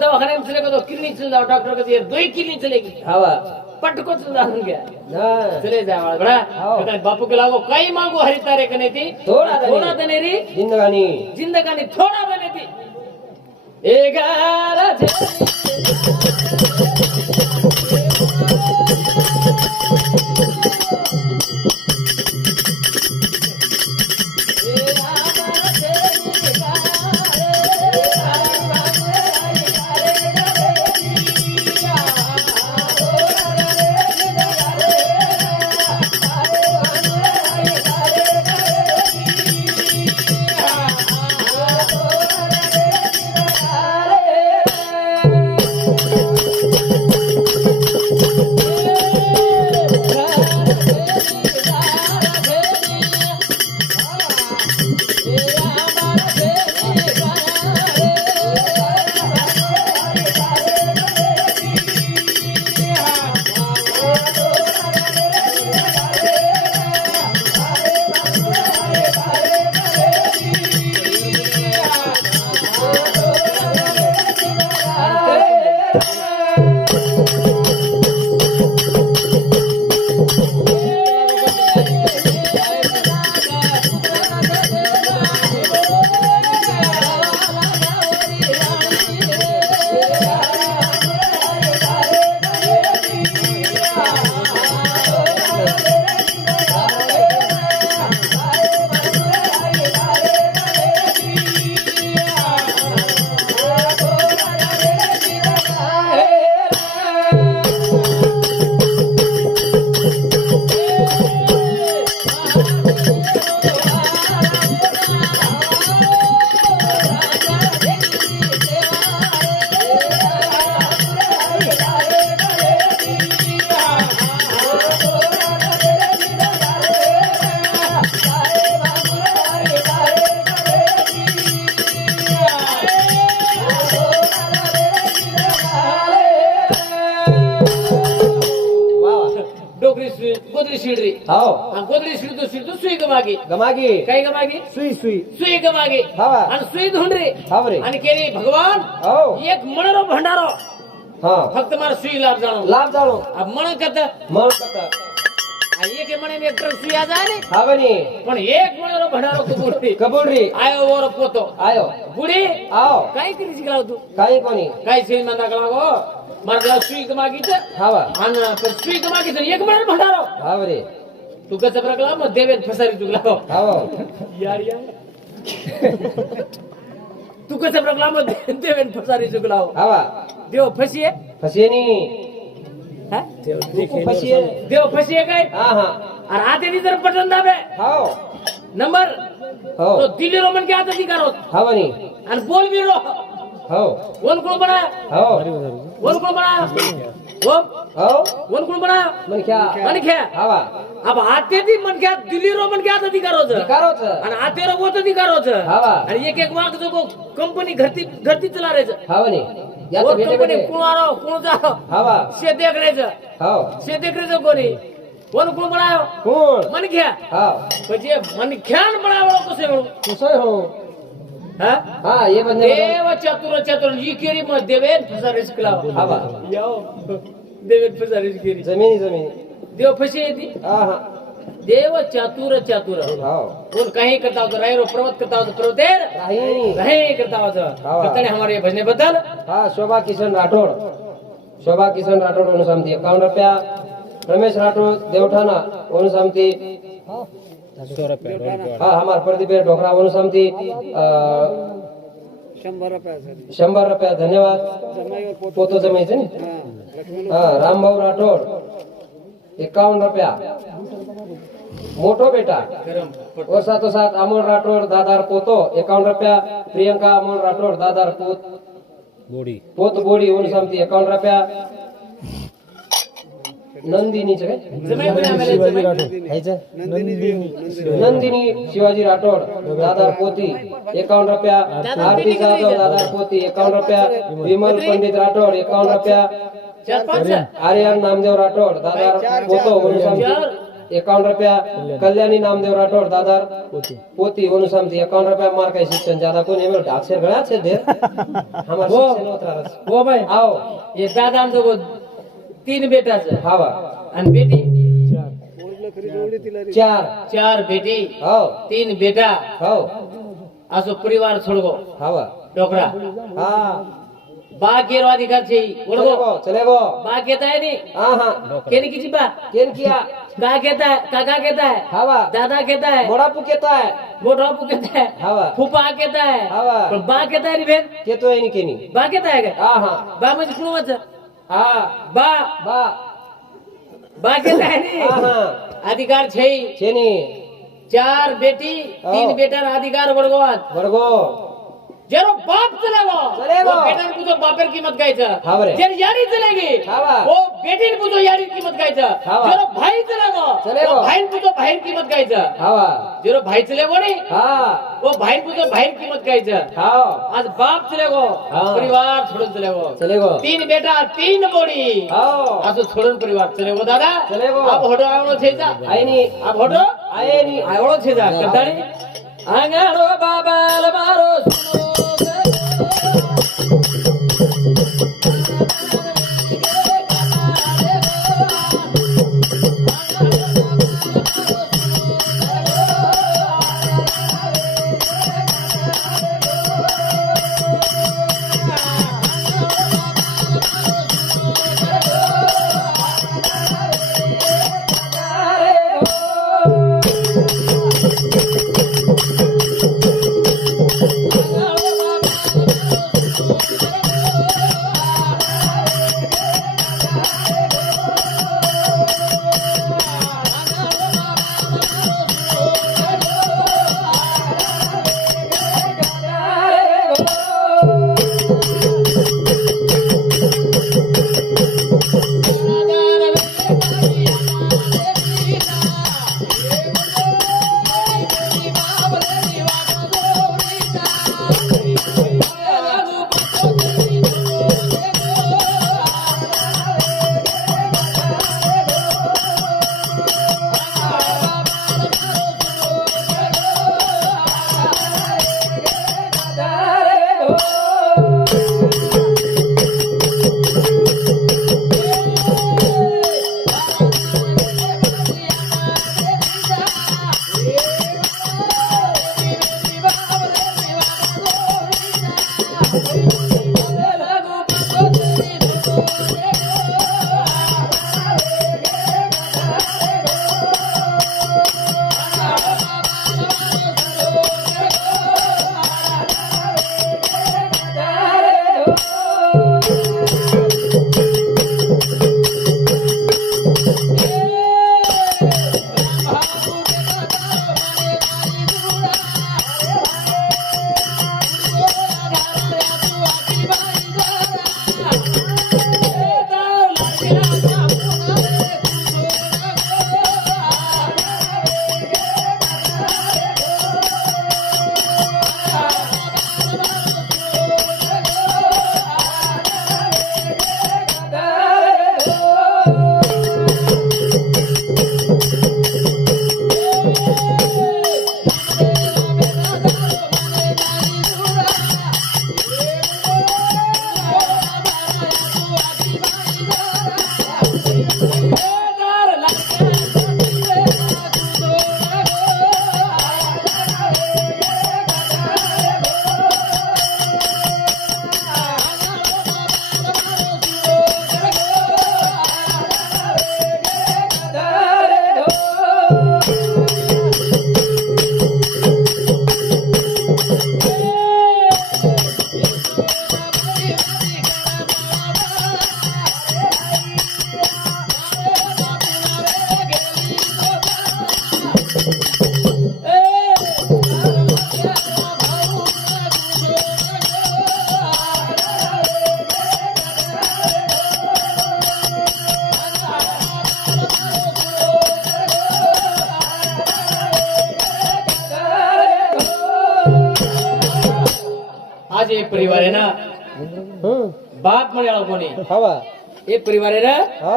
दवाखाने में चलेगा तो किडनी चल जाओ डॉक्टर कहते हैं 2 किडनी चलेगी हवा पटको चल जाओ क्या हाँ चले जाओ बड़ा कहता है बापू के लाओ कई मांगो हरी तारे कने थी थोड़ा देने री जिंदगानी थोड़ा बने थी 11 गोदरी शिडरी हाव गोदरी शिडतो सुई गमागी काय गमागी सुई गमागी आणि सुई धुंडरी आणि केली भगवान एक मणरो भंडारो फक्त मार सुई लाभ जाणो अब मण कत एक मणे में एक ट्रक सुई आ जाए पण एक मणरो भंडारो कबूलरी आयो और पोतो बुडी काय करी शिकलाव तू काय सुई मंदा कलागो मारला सुई गमागी आणि सुई गमागी एक मणरो भंडारो तू कसं प्रकला मग देवेन फसारी चुकला यार तू कसं प्रकला मग देवेन फसारी चुकला देव फसिये देव फसिये काय अरे आते जर पटन दाबे नंबर तो दिल्ली रोमन के आता अधिकार आणि बोल भी रो वन कोण बना वन कोण बना वन कोण बना मन क्या अब आते थी मन क्या दिल्ली रो मन क्या अधिकार आणि आते रो वो अधिकार आणि एक वाक जो को कंपनी घरती चला रहे वो कंपनी कुणारो कुणा से देख रहे कोणी वन कोण बनायो मन क्या म्हणजे मन ख्यान बनावो कसे हो ये बंदे देव चतुर ही केरी मग देवेन फसारीस कलावा देवेन फसारीस केरी जमिनी देव फसी येती देव चतुर और कहीं करता हो तो रहे पर्वत करता हो तो पर्वतेर रहे करता हो तो हमारे भजने बदल शोभा किशन राठौड़ अनुसामती 51 रुपया रमेश राठौड़ देवठाना अनुसामती 100 रुपया हमारे प्रदीप ढोकरा अनुसामती 100 रुपया धन्यवाद पोतो जमायचे रामभाऊ राठौड़ 51 रुपया मोटो बेटा और साथों साथ अमोल राठौड़ दादार पोतो 51 रुपया प्रियंका अमोल राठौड़ दादार पोत बोडी उनसामती 51 रुपया नंदिनी शिवाजी राठौड़ दादार पोती 51 रुपया आरती जाधव दादार पोती 51 रुपया विमल पंडित राठौड़ 51 रुपया आर्यन नामदेव राठौड़ दादार पोतो ₹51 कल्याणी नामदेव राठौड़ दादर पोती अनुसामती ₹51 मार का शिक्षण ज्यादा को नहीं मेरे अक्षर गड़ा छे दे हमार वो- शिक्षण उतरारस हो भाई आओ हे दादांचं गो 3 बेटाचं हावा आणि बेटी 4 4 बेटी हो 3 बेटा हो असो परिवार छोडगो हावा डोकरा हाँ बा केरो अधिकार छे ओळगो चलेगो बा कहता है नहीं हाँ हाँ केने किची बा केन किया का कहता है काका कहता है हावा दादा कहता है बड़ा पुकेता है मोटा बापू कहता है हावा फूफा कहता है हावा पण बा कहता है रे बहन के तो है नहीं केनी बा कहता है काय हाँ हाँ बा म्हणजे कुणाचं हाँ बा बा बा कहता है हाँ नहीं हाँ अधिकार छे चेनी 4 बेटी 3 बेटार अधिकार वडगोवात बड़गो जेरो बाप चलेगो चलेगो. वो बेटान पुजो बापेर किंमत गायचं हा बरे. जेर यारी चलेगी हावा. वो बेटीन पुजो यारी किंमत गायचं हावा. जेरो भाई चलेगो चलेगो. वो भाईन पुजो भाईन किंमत गायचं हावा जेरो भाई चलेगो नी हाँ वो भाईन पुजो भाईन किंमत गायचं हाँ आज बाप चलेगो हा. परिवार सोडून चलेगो चलेगो 3 बेटा 3 बोडी हाँ असं सोडून परिवार चलेगो दादा चलेगो. अब होडो आवळो छेजा आई नी अब होडो आए नी आवळो छेजा कताणी आंगारो बाबाल मारो सुनो आज एक परिवार आहे ना बाप मिळाला कोणी हावा हे परिवार रे हो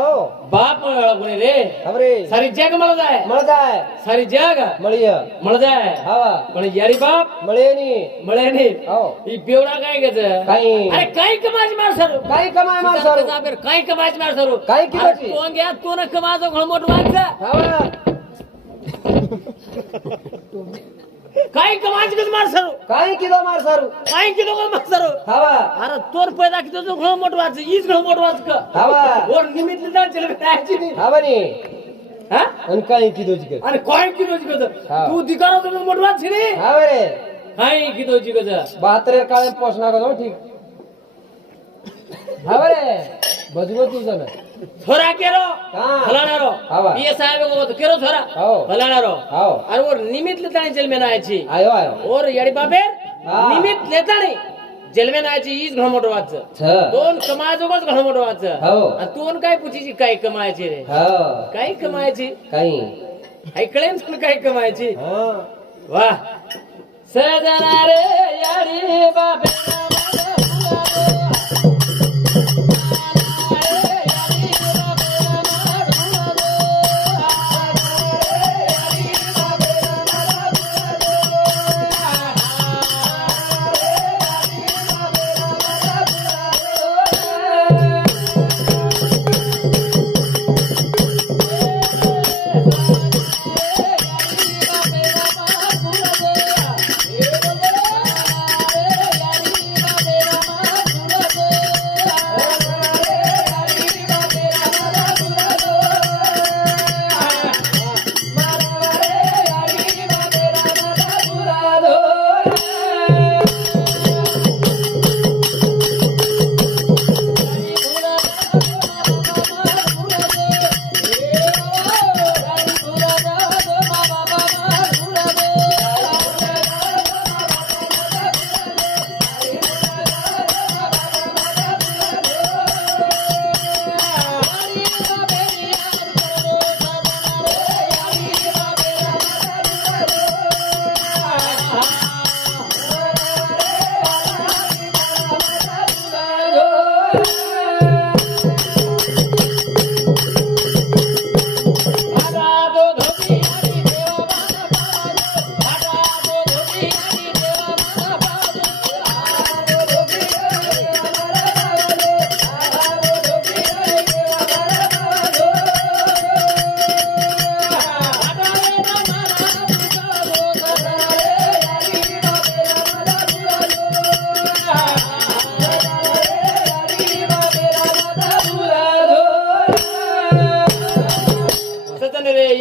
बाप गुणे रे खबरे सारी जग मळ जाय मळ जाय सारी जग मळीय मळ जाय हवा पण यारी बाप मळेनी मळे हो ही बेवडा काय घेत काही अरे काय कमाज मार सर काही कमाय मार सर काय कमाज मार सर काय किलोची? कोण घ्या कोण कमाजो घळमोट वागचा हवा काय कमाज कस मार सर काही किलो मार सर काय किलो मार सर हवा अरे तोर पैदा कितो जो घळमोट वाच ईच घळमोट वाच का हवा और निमित्त ना चले बेटाची नाही हवा नी हा आणि काही किलोची कर अरे काय किलोची कत हा. तू दिकारो तो मोट वाच रे हवा रे काय किलोची कत 72 काळे पोचणार का ठीक हवा रे बजगो तुझं ना छोरा केरो हा. फलाणारो हवा. ये साहेब को तो केरो छोरा हो. फलाणारो हो अरे वो निमित्त लेतानी जेल में ना आयची आयो आयो और याडी बाबेर हा. निमित्त लेतानी जेल में ना आयची ईच घळमोट वाच छ दोन कमाजोगच घळमोट वाच हो. आणि तू काय पुछीची काय कमायची रे हो काय कमायची काही ऐकले ना काय कमायची हा वाह सजना रे याडी बाबे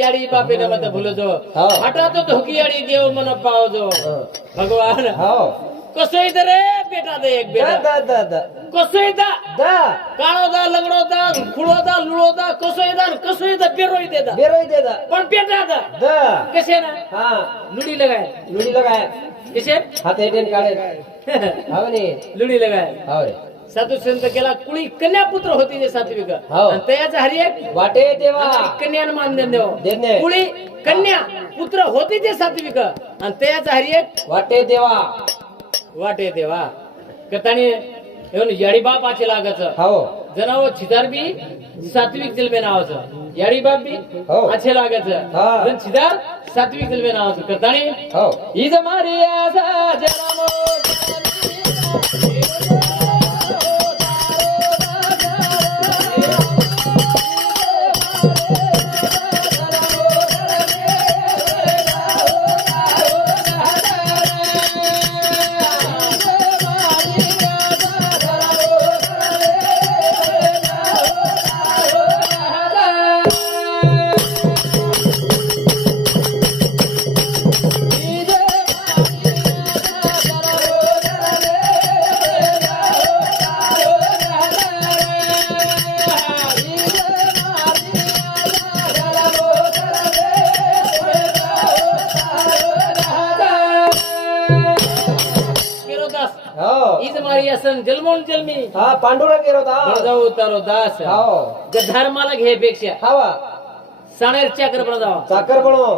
याडी बापे न मत भूलो जो हो. हटा तो धोकी याडी देव मन पाओ जो भगवान हो कसो इधर रे बेटा दे एक दा बेटा दा दा दा कसो इधर दा काळो दा लंगडो दा खुळो दा लुळो दा कसो इधर बेरोई दे दा बेरोई दे दा पण बेटा दा दा कसे ना हा लुडी लगाय लुडी लगाय कसे हात एटेन काढे हवा नी लुडी लगाय हो रे साधू संत केला कुळी कन्या पुत्र होती जे सात्विक हो. आणि त्याचा हरी एक वाटे देवा कन्यान मान देव देणे. कुळी कन्या पुत्र होती जे सात्विक आणि त्याचा हरी एक वाटे देवा वाटे देवा कतानी एवढं याडी बाप आचे लागच हो जनाव छिदार बी सात्विक जलमे नावाचं याडी बाप बी हो. आचे लागच हा. जन छिदार सात्विक जलमे नावाचं कतानी हो इज मारी आसा जनामो हो इज मारी असन जलमोन जलमी हा पांडुरंग गेलो होता बळजाऊ उतारो दास हो गद्धार मला घे पेक्षा हवा साणेर चाकर बळजाव साखर बनव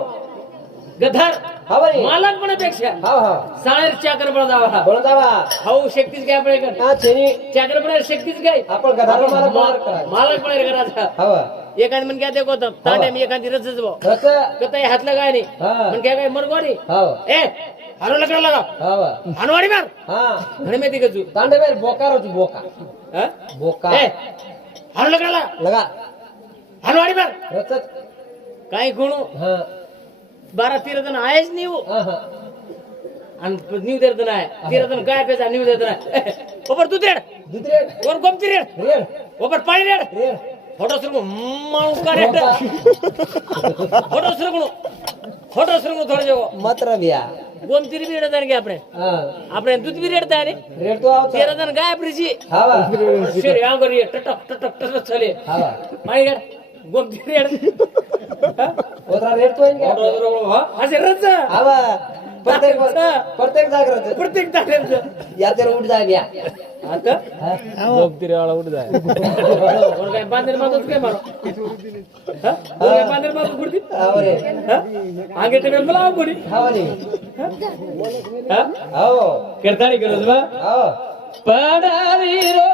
गद्धार हवं मालकपणापेक्षा हा हा साळेर चाकरपणा जावा बोला जावा हो शक्तीच काय आपल्या हा छेनी चाकरपणा शक्तीच काय आपण गधाला मालक मालकपणा करायचा हवं एखाद म्हण काय देखो तांड्या मी एखादी रचच भाऊ रच कताई हातला काय नाही हा म्हण काय मरगोडी हवं ए हारो लकडा लगा हवं हानवाडी मार हा घणे मेती गजू तांडे बाहेर बोका रोज बोका हा बोका ए हारो लकडा लगा लगा हानवाडी मार रच काही गुणू हा 12-13 जण आहेच नीव हा हा आणि नीव देत नाही 13 जण काय पेचा नीव देत नाही ओपर तू रेड दुसरे वर गोमती रेड रेड ओपर पाणी रेड रेड फोटो सुरू माऊ का रेड फोटो सुरू थोडं जेव मात्र बिया गोमती बी रेड की આપણે हा આપણે दूध बी रेडता आहे रेड तो आवता 13 जण गाय प्रिची हवा शेरी आंगरी टटक टटक टटक चले हवा माई रेड गोमती रेड ओतरा रेड तो आहे का असे रच हवा प्रत्येक जागरात प्रत्येक ताट्यांचं या तर उठ जाय बिया आता वाळा उठ जाय और काय बांधेल मातोच काय मारो हा काय बांधेल मातोच गुडती हवा रे हा आगे ते मला गुडी हवा रे हा हो करतानी करोस बा हो पडारी रो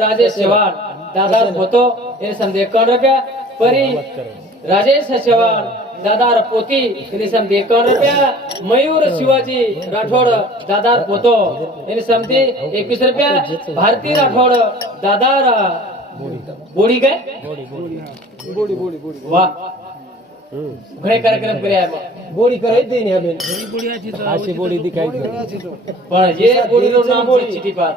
राजेश चव्हाण दादा होतो हे समजे 51 रुपया परी राजेश चव्हाण दादार पोती हे समजे 51 रुपया मयूर शिवाजी राठोड दादार पोतो हे समजे 21 रुपया भारती राठोड दादार बोडी काय वाह घणे कार्यक्रम करे आहे बोडी करायच देईन ह्या बेन अशी बोडी दिखाई पण ये बोडी रो नाम से चिठी पात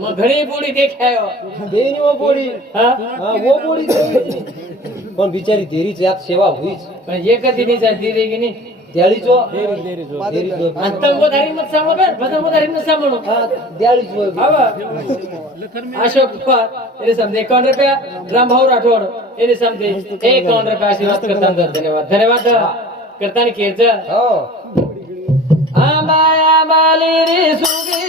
मग घणी बोडी देखायो देईन वो बोडी हा हा वो बोडी देईन पण बिचारी देरीच यात सेवा होईच पण ये कधी नाही जाती रे की नाही द्याळीचो देरीचो देरीचो अंतंगोधारी मत सांगो बे बदंगोधारी मत सांगो हा द्याळीचो हवा अशोक कुमार ये समजे 51 रुपया रामभाऊ राठोड ये समजे 51 रुपया आशीर्वाद करताना धन्यवाद धन्यवाद करताना केज हो आंबाया माली रे सुगी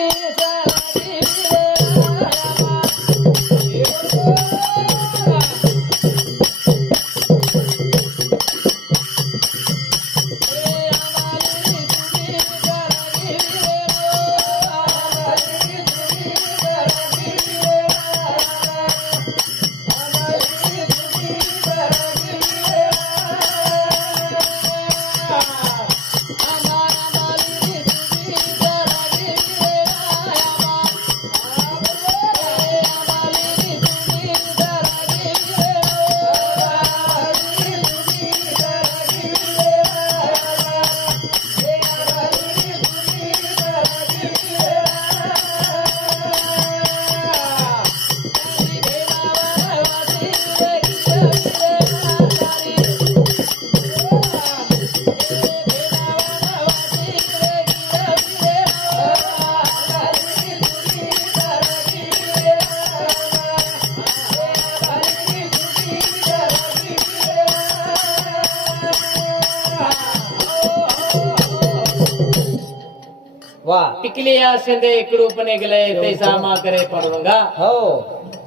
वा टिकलिया शेंदे इकडून गेले तैसा मा करे पडवंगा हो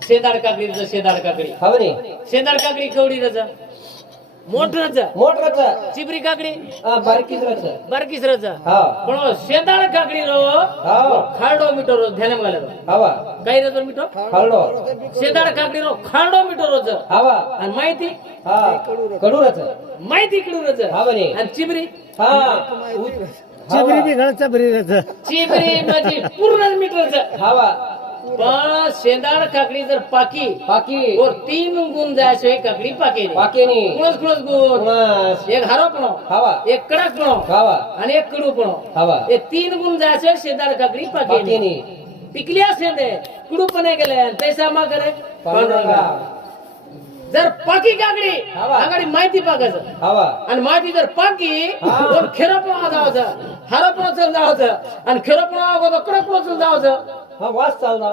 शेदाड काकडी शेदाड काकडी हवनी शेदाड काकडी कवडी रजा मोठरच मोठराच चिबरी काकडी बारकीच रच बारकीसरच हा पण शेंदाळ काकडी रो हा खारडो मिठो रो ध्यान घालत हवा काही रे मिठो खालडो शेंदाळ काकडी रो खारडो मिठो रोज हवा आणि माहिती हा कडूरच माहिती इकडून रोज हा बने आणि चिबरी हा चिबरी बी घालचा बरी चिबरी म्हणजे पूर्ण मीटरच हवा पण शेंदाळ काकडी जर पाकी बाकी और 3 गुण जायचो एक काकडी पाकी बाकीनी कुणच गुण उन्हास एक हारोपणो हवा एक कडकपणो हवा आणि एक कडूपणो हवा हे 3 गुण जायचो शेंदाळ काकडी पाकी बाकीनी पिकल्या शेंदे कडूपणे गेले आणि पैसा मा करे पांडुरंगा जर पाकी काकडी हवा. आगाडी माहिती पाकायचं हवा आणि माहिती जर पाकी हा. तर खेरपणा जावचं हारपणा चल जावचं आणि खेरपणा अगोदर कडकपणा चल जावचं हा वास चालला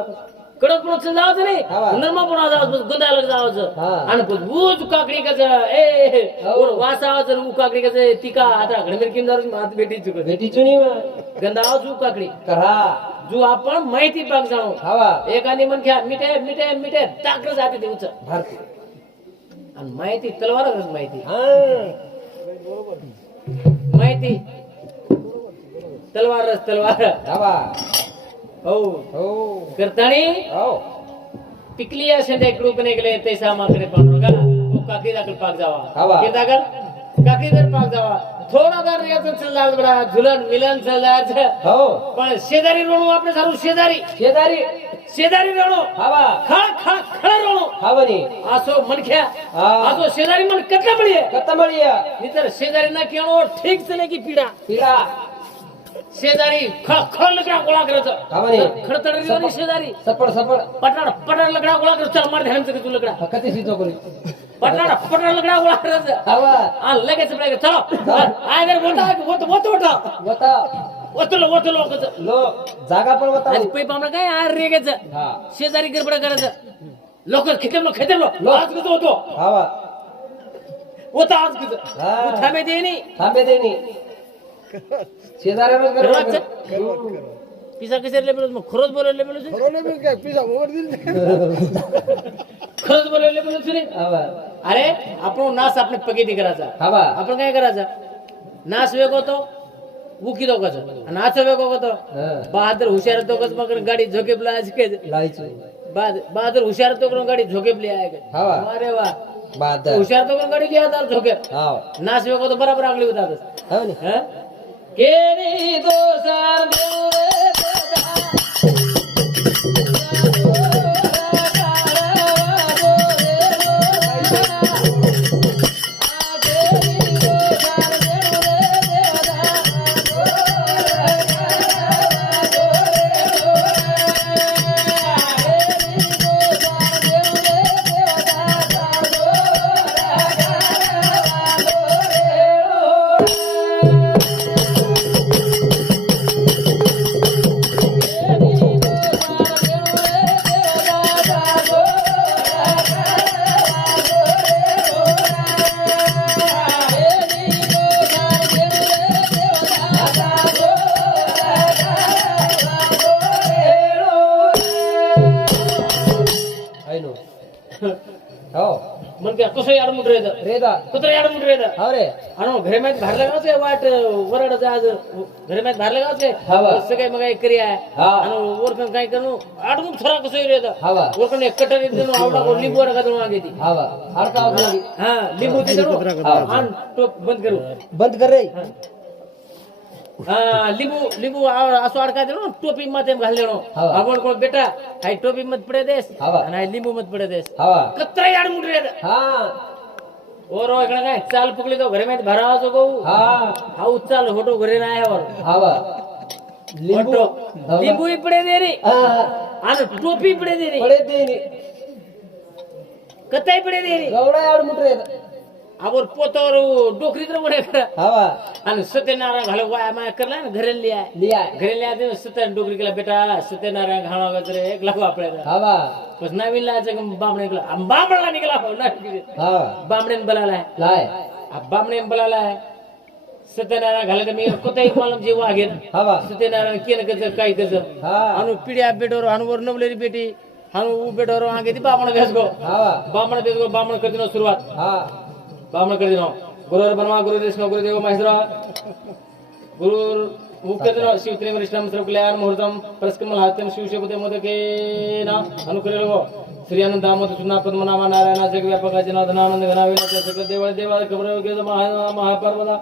कडकपणा चल जावचं नाही हवा. नरमापणा जावचं गुंदायला जावचं हा. आणि ऊज काकडी कच ए हो. वासावचं ऊ काकडी कच तिका आता घडमेर किमदार हात भेटी चुकत बेटी चुनी गंधाव जू काकडी करा जो आपण माहिती पाक जाणू हवा एकाने मन घ्या मिठे मिठे मिठे टाकर जाते देऊच भारती आणि माहिती तलवारच माहिती हा माहिती तलवारच तलवार हवा हो हो करतानी हो पिकली असे इकडून पण गेले ते सामाकडे पांडुरंगा तो काकी दाखल पाक हवा. जावा ते दाखल काकी जर पाक जावा थोडा जर याचं चल जायचं बडा झुलन मिलन चल जायचं हो पण शेजारी रोणू आपले सारू शेजारी शेजारी शेजारी रोणू हवा खळ खळ खळ रोणू हवनी असो मनख्या हा. असो शेजारी मन कटला पडिये कत्तमळिया नितर शेजारी ना केवळ ठीक चले की पिढा पिढा शेजारी खळ खळ लकडा गोळा करायचं हवनी खडतडी शेजारी सपड सपड पटाड पटाड लकडा गोळा करायचं चल मार ध्यानचं की तू लकडा कधी शिजो करी पटाड पटाड लकडा गोळा करायचं हवा आ लगेच चलो आय घर मोठा होत होत होता वता ओतलो लो जागा पण वता आज पै पामला काय आ रेगायचं हा शेजारी गडबड करायचं लोक खेतरलो आज कसं होतो हवा होता आज हा. कसं थांबे दे नाही थांबे देनी शेजाऱ्यानं घरात पिसा कसे लेबल मग खरंच बोलायला लेबल खरंच बोलायला लेबल सुरे हवा अरे आपण नाश आपले पगेती करायचा हवा आपण काय करायचं नाश वेग होतो उकी दोघाचं नाच वेग होतो बहादर हुशार तो कस मग गाडी झोकेपला लायची बहादर हुशार तो करून गाडी झोकेपली आहे हवा. अरे वा बहादर हुशार तो करून गाडी लिहा दार झोकेप हाव नाश वेग होतो बराबर आगली होतात हवनी केरी दोसार देऊ रे दादा. ऐनो हो मग काय कसं याड मुठ रेद रेदा कुत्र याड मुठ रेद हाव रे आणि घरे माहित भारला गावचे वाट वरड आज घरे माहित भारला गावचे हवा. सगळे मग एक करी आहे हा. आणि वरकन काय करू आडून थोडा कसं रेद हवा वरकन एक कटर देऊन आवडा को लिंबू वर घालून मागे ती हवा अडका होती हा लिंबू ती करू आणि टोप बंद करू बंद कर रे हा लिंबू असो अडका देणो टोपी माते घाललेणो हवा. आपण कोण बेटा हाय टोपी मत पडे देस हवा. आणि हाय लिंबू मत पडे देस हवा कत्रा याड मुठ रेद हा ओर इकडे काय चाल पकली तो घरे माहित भरावाचो गहू हा हा उचाल होटो घरे नाही वर हवा लिंबू होटो लिंबू पडे दे रे हा आणि टोपी पडे दे रे पडे देनी कताई पडे दे रे गवडा आड मुठ रे आवर पोतावर डोकरी तर बडे करा हवा आणि सत्यनारायण घाल वाया माया करला ना घरे लिया लिया घरे लिया ते सत्य डोकरी केला बेटा सत्यनारायण घाणा वगैरे एक लागू आपल्याला हवा बस नवीन लायचं बामणे निघला बामणला निघाला हो नाही हवा बामणेन बलालाय लाय बामणेन बलालाय सत्यनारायण घाला तर मी कोणताही मला जे वागेन हवा सत्यनारायण केन कच काय कच हा अनु पिढ्या बेटोर अनुवर नवलेली बेटी अनु बेटोर आगे ती बामण भेस गो हवा बामण भेस गो बामण करते सुरुवात हा बामणकडे नाव गुरुवर ब्रह्मा गुरु विष्णू गुरुदेव महेश्वरा गुरु मुख्यतः शिवत्रे वरिष्ठम सर्वकल्याण मुहूर्तम परस्कमल हात्यम शिवशेपते मोदकेना अनुकरेलो श्री आनंद दामोदर सुना पद्मनाभ नारायण जगव्यापक जनार्दनानंद घनाविलास सगळ देवा देवा खबर महापर्वता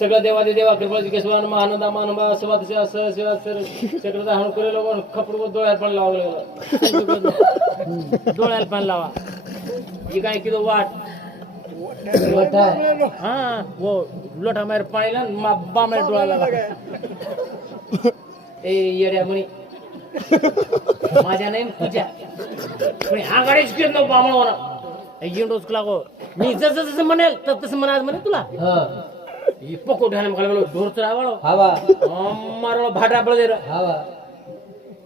सगळ देवादी देवा कृपा केशवान महानंद मानवा सवाद सगळं अनुकरेलो खपडू डोळ्यात पण लावलेलं डोळ्यात पण लावा ही काय किलो वाट हाँ वो लोटा मेरे पाणी ना बामणे डोळ्याला ए येड्या म्हणी माझ्या नाही तुझ्या पण आघाडीच केलं नको बामण होणार येऊन लागो मी जसं जसं म्हणेल तसं म्हणाल म्हणे तुला ही पको ढाणे मला ढोर चढावळो हवा मारो भाटा पडले हवा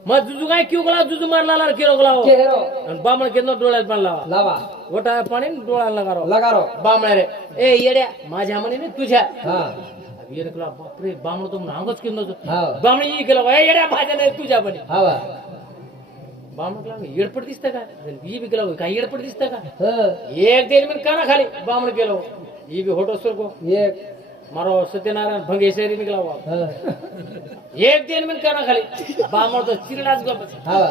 मग जुजू काय क्यू गला जुजू मारला केरो गलाव केरो आणि बामण केलं डोळ्यात पण लावा लावा वटा पाणी डोळ्याला लगारो लगारो बामण रे ए येड्या माझ्या म्हणे ना तुझ्या हा येडकला बापरे बामण तो नांगच केलं हा बामण ये केलं ए येड्या माझ्या नाही तुझ्या म्हणे हवा बामणला येडपट दिसतं का ही बी केलं काय येडपट दिसतं का हा एक देर मी काना खाली बामण केलं ही बी होटो सर को एक मारो सत्यनारायण भंगे शहरी निकला हुआ हा एक दिन में काना खाली बामण तो चिरडाच गप हवा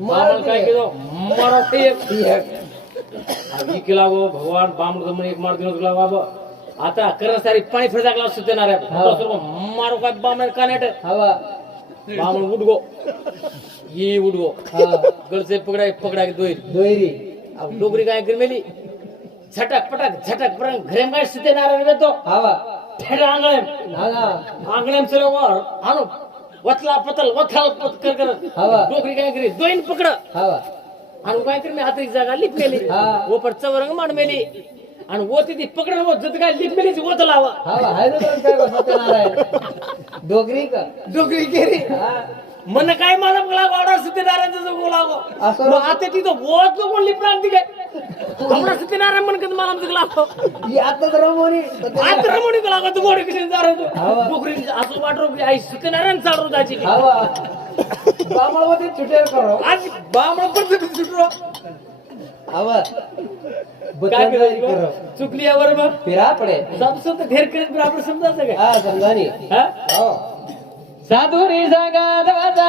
बामण काय केलो मारो एक एक अभी केला गो भगवान बामण तो म्हणे एक मार दिनो तुला बाबा आता कर सारी पाणी फिरजाकला सत्यनारायण तो मारो काय बामण कानेट हवा बामण उडगो ये उडगो हा गळसे पकड़ा के दोरी दोयरी अब डोगरी काय कर मेली झटक पटक घरेम काय सत्यनारायण देतो हवा ठेड आंगळे नागा आंगणे चलो वर आनो वतला पतल वथल पत कर हवा डोकरी काय करी दोन पकड हवा आणि काय कर मी हातरी जागा लिप मेली हा. वो पर चवरंग मान मेली आणि वो ती पकड वो जत काय लिप मेली वो लावा हवा हाय ना काय गो सत्यनारायण डोगरी का डोकरी केरी हा मन काय मला बोला ऑर्डर सत्यनारायणचं जो बोलावो असं मग आता तिथं वोत जो कोण लिप लागती काय हमरा सत्यनारायण मन कद मला तुला लावो ही आता तर मोनी आता रमणी तुला का तू गोडी कशी जारो हवा. डोकरी असं वाटरो की आई सत्यनारायण चालू जायची हवा बामळवती छुटेर करो आज बामण पण सुटलो हवा काय बतंदारी करो करायचं चुकली आहे बरोबर फिरा पडे साधू संत घेर करीत बरोबर समजायचं काय हा समजानी हा हो साधू रे जागा दवाजा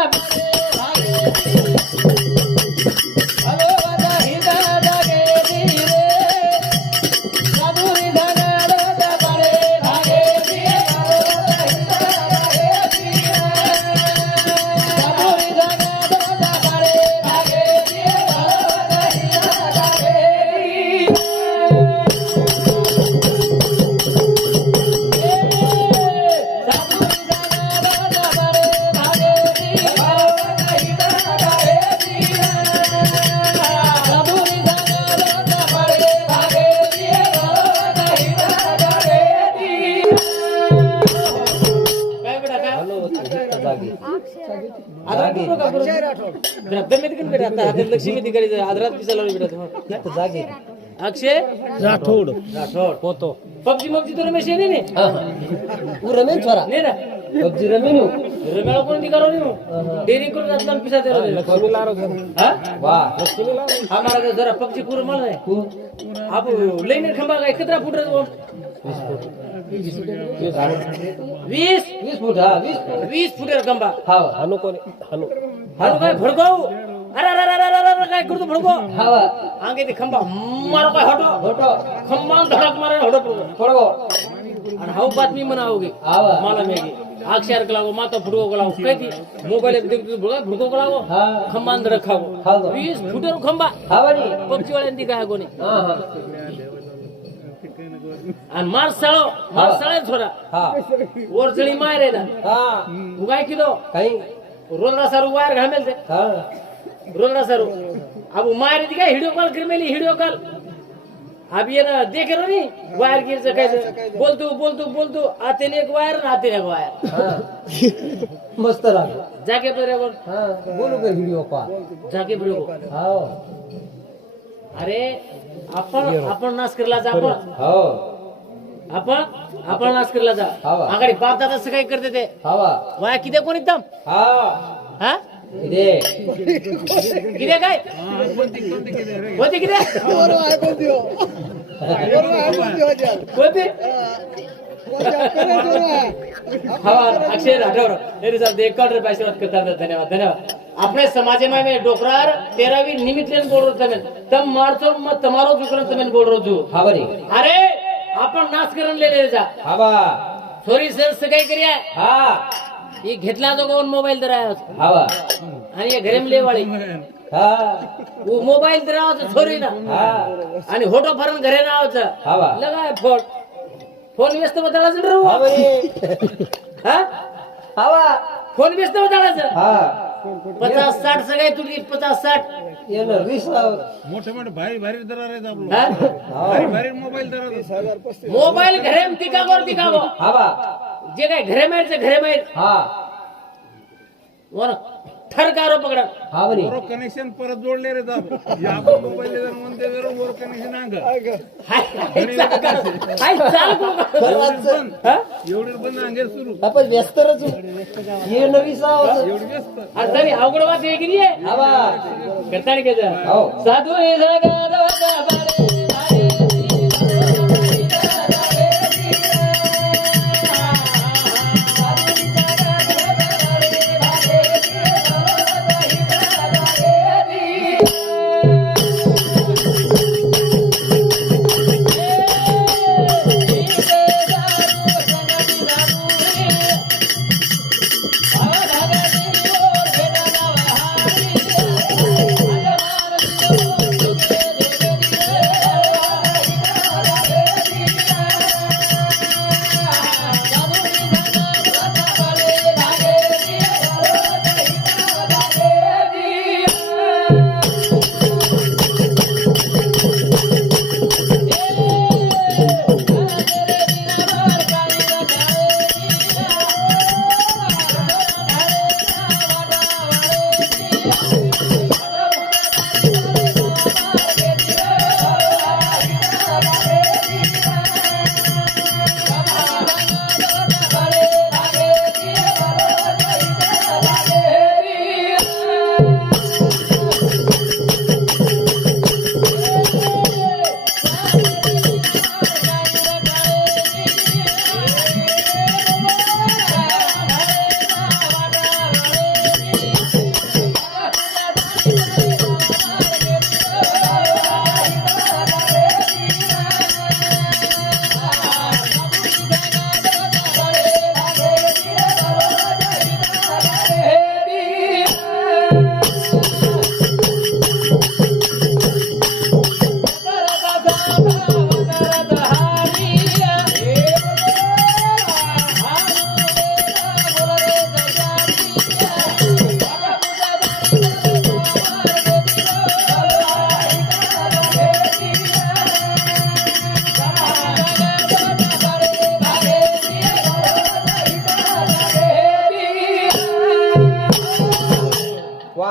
हॅलो वाजा हिदा जागे रे साधू रे जागा दवाजा बारे भागे रे साधू रे जागा दवाजा बारे भागे जागे अक्षय राठोड राठोड होतो पबजी मगजी तो रमेश आहे ने तू रमेन छोरा ने ना पबजी रमेनु रमेला कोण दिकारो ने डेरिंग करून जात पण पिसा दे हा वाह हमारा जरा पबजी पूरा मळ आहे तू आप लेने खंबा काय कितना फुट रे 20 फूट हा 20 फुट खंबा हा हनु कोणी हनु हालो काय भडकाऊ अरे काय करतो भडको हवा आंगे ते खंबा मारो काय हटो फोटो खंबा धडक मारे हटो पडगो आणि हाऊ बातमी म्हणावगी हवा मला मेगी अक्षर कलागो माता फुटको कलागो काय ती मोबाईल देखतो फुटको कलागो हा खंबान धडक खागो खागो. 20 फुटर खंबा हवा नी पबजी वाल्यांनी काय कोणी हा हा आणि मार साळे छोरा हा वरजळी मार आहे ना हा तू काय किदो काही रोलरा सारू वायर घामेल ते हा रोलरा सारू अब मार दी काय व्हिडिओ कॉल करमेली व्हिडिओ कॉल अब ये ना देखे रो नी वायर गिरचं काय बोलतो आते एक वायर ना आते एक वायर हा मस्त लागला जाके बरोबर हा बोलू का व्हिडिओ कॉल जाके बरोबर हो अरे आपण नाश करला जा हो आपण नाश करला जा हवा. आगाडी बाप दादा असं काही करते ते हवा वाया किती कोण एकदम हा हा इथे किती काय होते किती कोणते अक्षय राठौर मेरे साथ 1 रुपये आशीर्वाद करता था धन्यवाद धन्यवाद अपने समाज में डोकरार 13वीं निमित्त लेन बोल रहे थे तम मारतो मत तमारो जुकरन तमेन बोल रहो तू हा बरी अरे आपण नाच करून ले जा हा बा थोडी सरस काय करिया हा ही घेतला तो कोण मोबाईल दराय हा बा आणि हे घरेम लेवाळी हा वो मोबाईल दरावचं थोडी ना हा आणि होटो फरन घरे नावचं हा बा लगाय फोन फोन व्यस्त बताळाचं रे हा बरी हा हा बा फोन व्यस्त बताळाचं हा 50-60 सगळे तुझी 50-60 येणार 20 लाव मोठे मोठे भारी भारी दरार आहेत आपलं हा? भारी भारी मोबाईल दरार मोबाईल घरेम तिकागो हा बा जे काय घरे माहीत हा वर ठरकारो पकडा हा बरी बरोबर कनेक्शन परत जोडले रे दाब या आपण मोबाईल जर म्हणते जर वर कनेक्शन अंग हाय चाल कोण हा एवढे बंद अंगे सुरू आपण व्यस्तरच ये नवी साव एवढी व्यस्त अरे तरी अवघड वाच आहे की नाही हा बा करतानी काय हो साधू हे जगा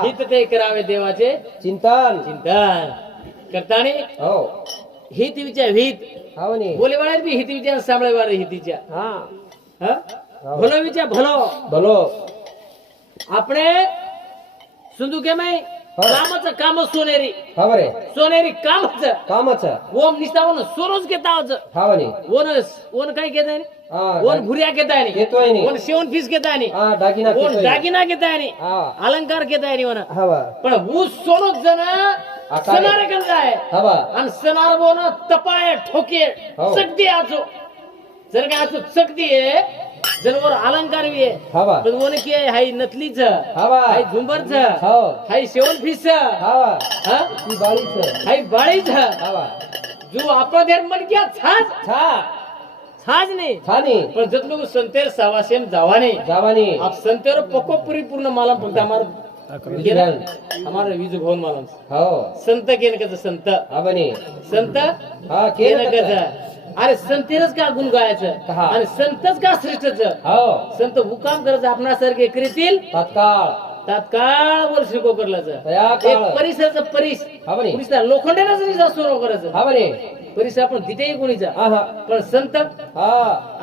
हित ते करावे देवाचे चिंतन चिंतन करतानी हो हित विचार हित हा म्हणे बोले वाळ्यात बी हित विचार सांभाळे वारे हितीच्या हा हा भलो विचार भलो भलो આપણે सुंदू के मैं कामाचं काम सोनेरी हा बरे सोनेरी कामाचं कामाचं ओम निस्तावन सोरोज घेता हा म्हणे ओन काय घेताय हा ओन भुरिया घेताय घेतोय नी ओन शेवण फीस घेताय हा दागिना ओन घेतोय दागिना घेताय हा अलंकार घेताय ओन हा बा पण ऊस सोनोच जण सनार गंजाय हा बा आणि सनार बोन तपाय ठोके हो. सकदी आचो जर काय आचो सकदी आहे जनवर अलंकार बी आहे हा बा पण ओन की आहे हाय नथलीच हा बा हाय झुंबरच हो हाय शेवण फीस हा बा हा ती बाळीच हाय बाळीच हा बा जो आपला देर मन क्या छाज छा छाज नाही छानी पण जत लोक संतेर सवासेम जावाने जावानी आप संतेर पक्को परिपूर्ण मालम फक्त हमारा विजू भवन मालम हो संत केन कच संत हा म्हणे संत हा केन केलं कच अरे संतेरच का गुण गायचं हा. आणि संतच का श्रेष्ठच हो संत हुकाम करत आपणासारखे करीतील तात्काळ तात्काळ वर्ष को करलाच तया एक काळ परिसरचं परिस हा म्हणे लोखंडेला जरी जास्त करायचं हा म्हणे परिसर आपण तिथेही कोणीचा हा हा पण संत हा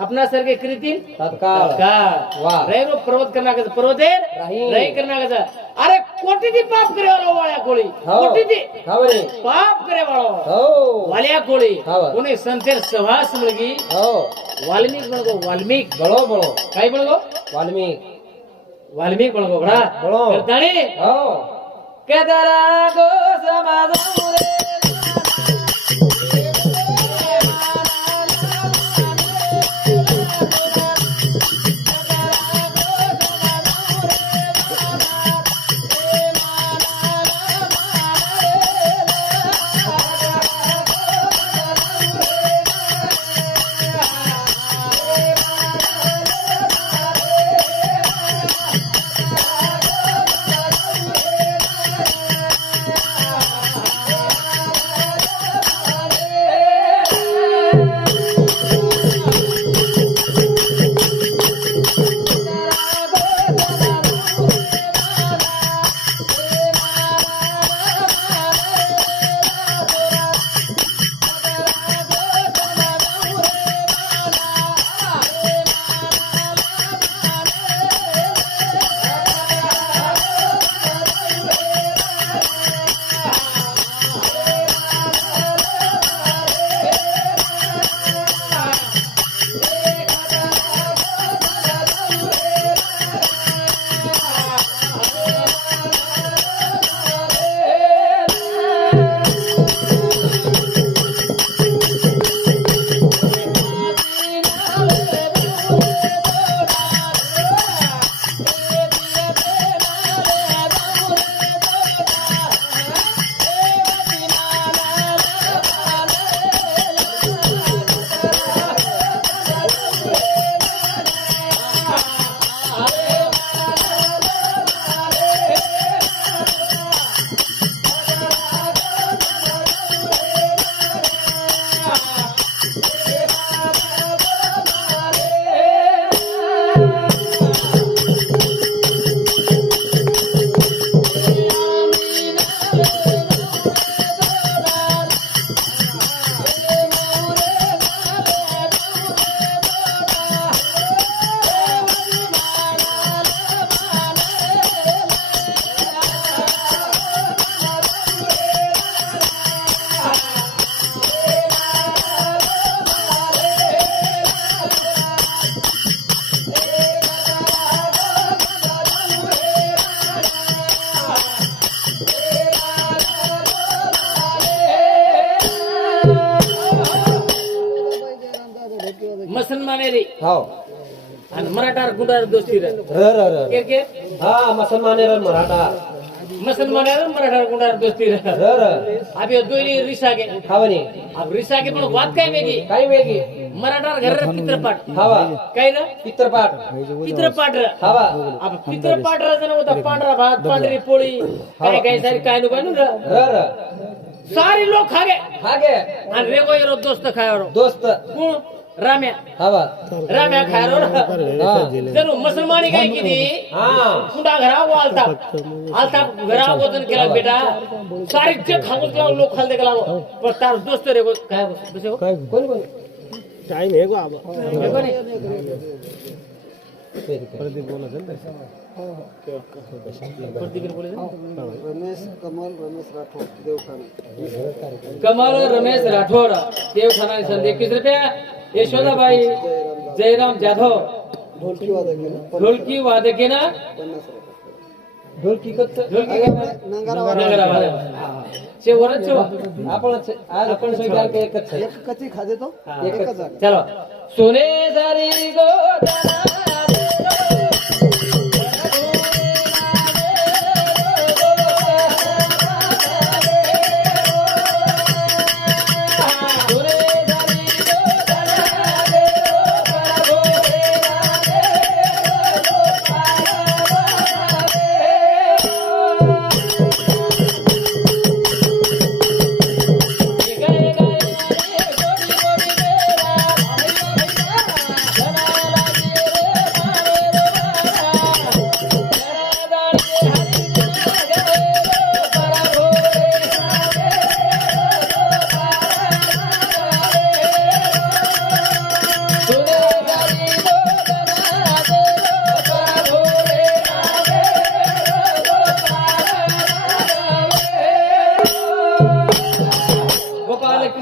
आपणासारखे करीतील तत्काळ वा. रैरो पर्वत करण्याचं पर्वत आहे राही. राही करण्याचं अरे कोटीची पाप करे वाळ्या कोळी हो. कोटीची हा बरे पाप करे वाळो हो वाल्या कोळी हो. कोणी संतेर सभास मुलगी हो वाल्मिक म्हणगो वाल्मिक बळो बळो काय म्हणगो वाल्मिक वाल्मिक म्हणगो घडा बळो. करतानी हो केदारा गो समाजो रे मुसलमाने रे हो आणि मराठा गुंडार दोस्ती रे र र र के के हा मुसलमाने र मराठा मुसलमाने रे मराठा गुंडार दोस्ती रे र र अबे दोरी रिसागे खावनी अब रिसागे पण वाद काय वेगी काय वेगी मराठा घर रे पित्रपाट हवा काय रे पित्रपाट पित्रपाट रे हवा अब पित्रपाट रे जण होता पांढरा भात पांढरी पोळी काय काय सारी काय नु बनू रे र र सारी लोक खागे हागे आणि रेगो येरो दोस्त खायरो दोस्त कोण राम्या हवा राम्या खायरो हा जणू मुसलमानी काय किती हा कुंडा घरा आलता आलता घरा वजन केला बेटा सारी जे खाऊ केला लोक खाल दे गेला पण तार दोस्त रे काय दुसरे हो कोण कोण टाइम है गो अब हे कोणी प्रदीप बोला प्रदीप बोले रमेश कमल रमेश राठौर देवखाना कमल रमेश राठौर देवखाना संदे किस रुपया यशोदाबाई जयराम जाधव ढोलकी वादक है ना ढोलकी वादकेना 50 ढोलकी कच्च ढोलकी नंगारा नगरा वादक से वरच आपण आज आपण सगळ्या काही एकच आहे एक कच्ची खा देतो एकच चलो सोने सारी गो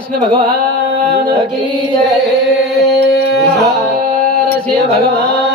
कृष्ण भगवान की जय शिव भगवान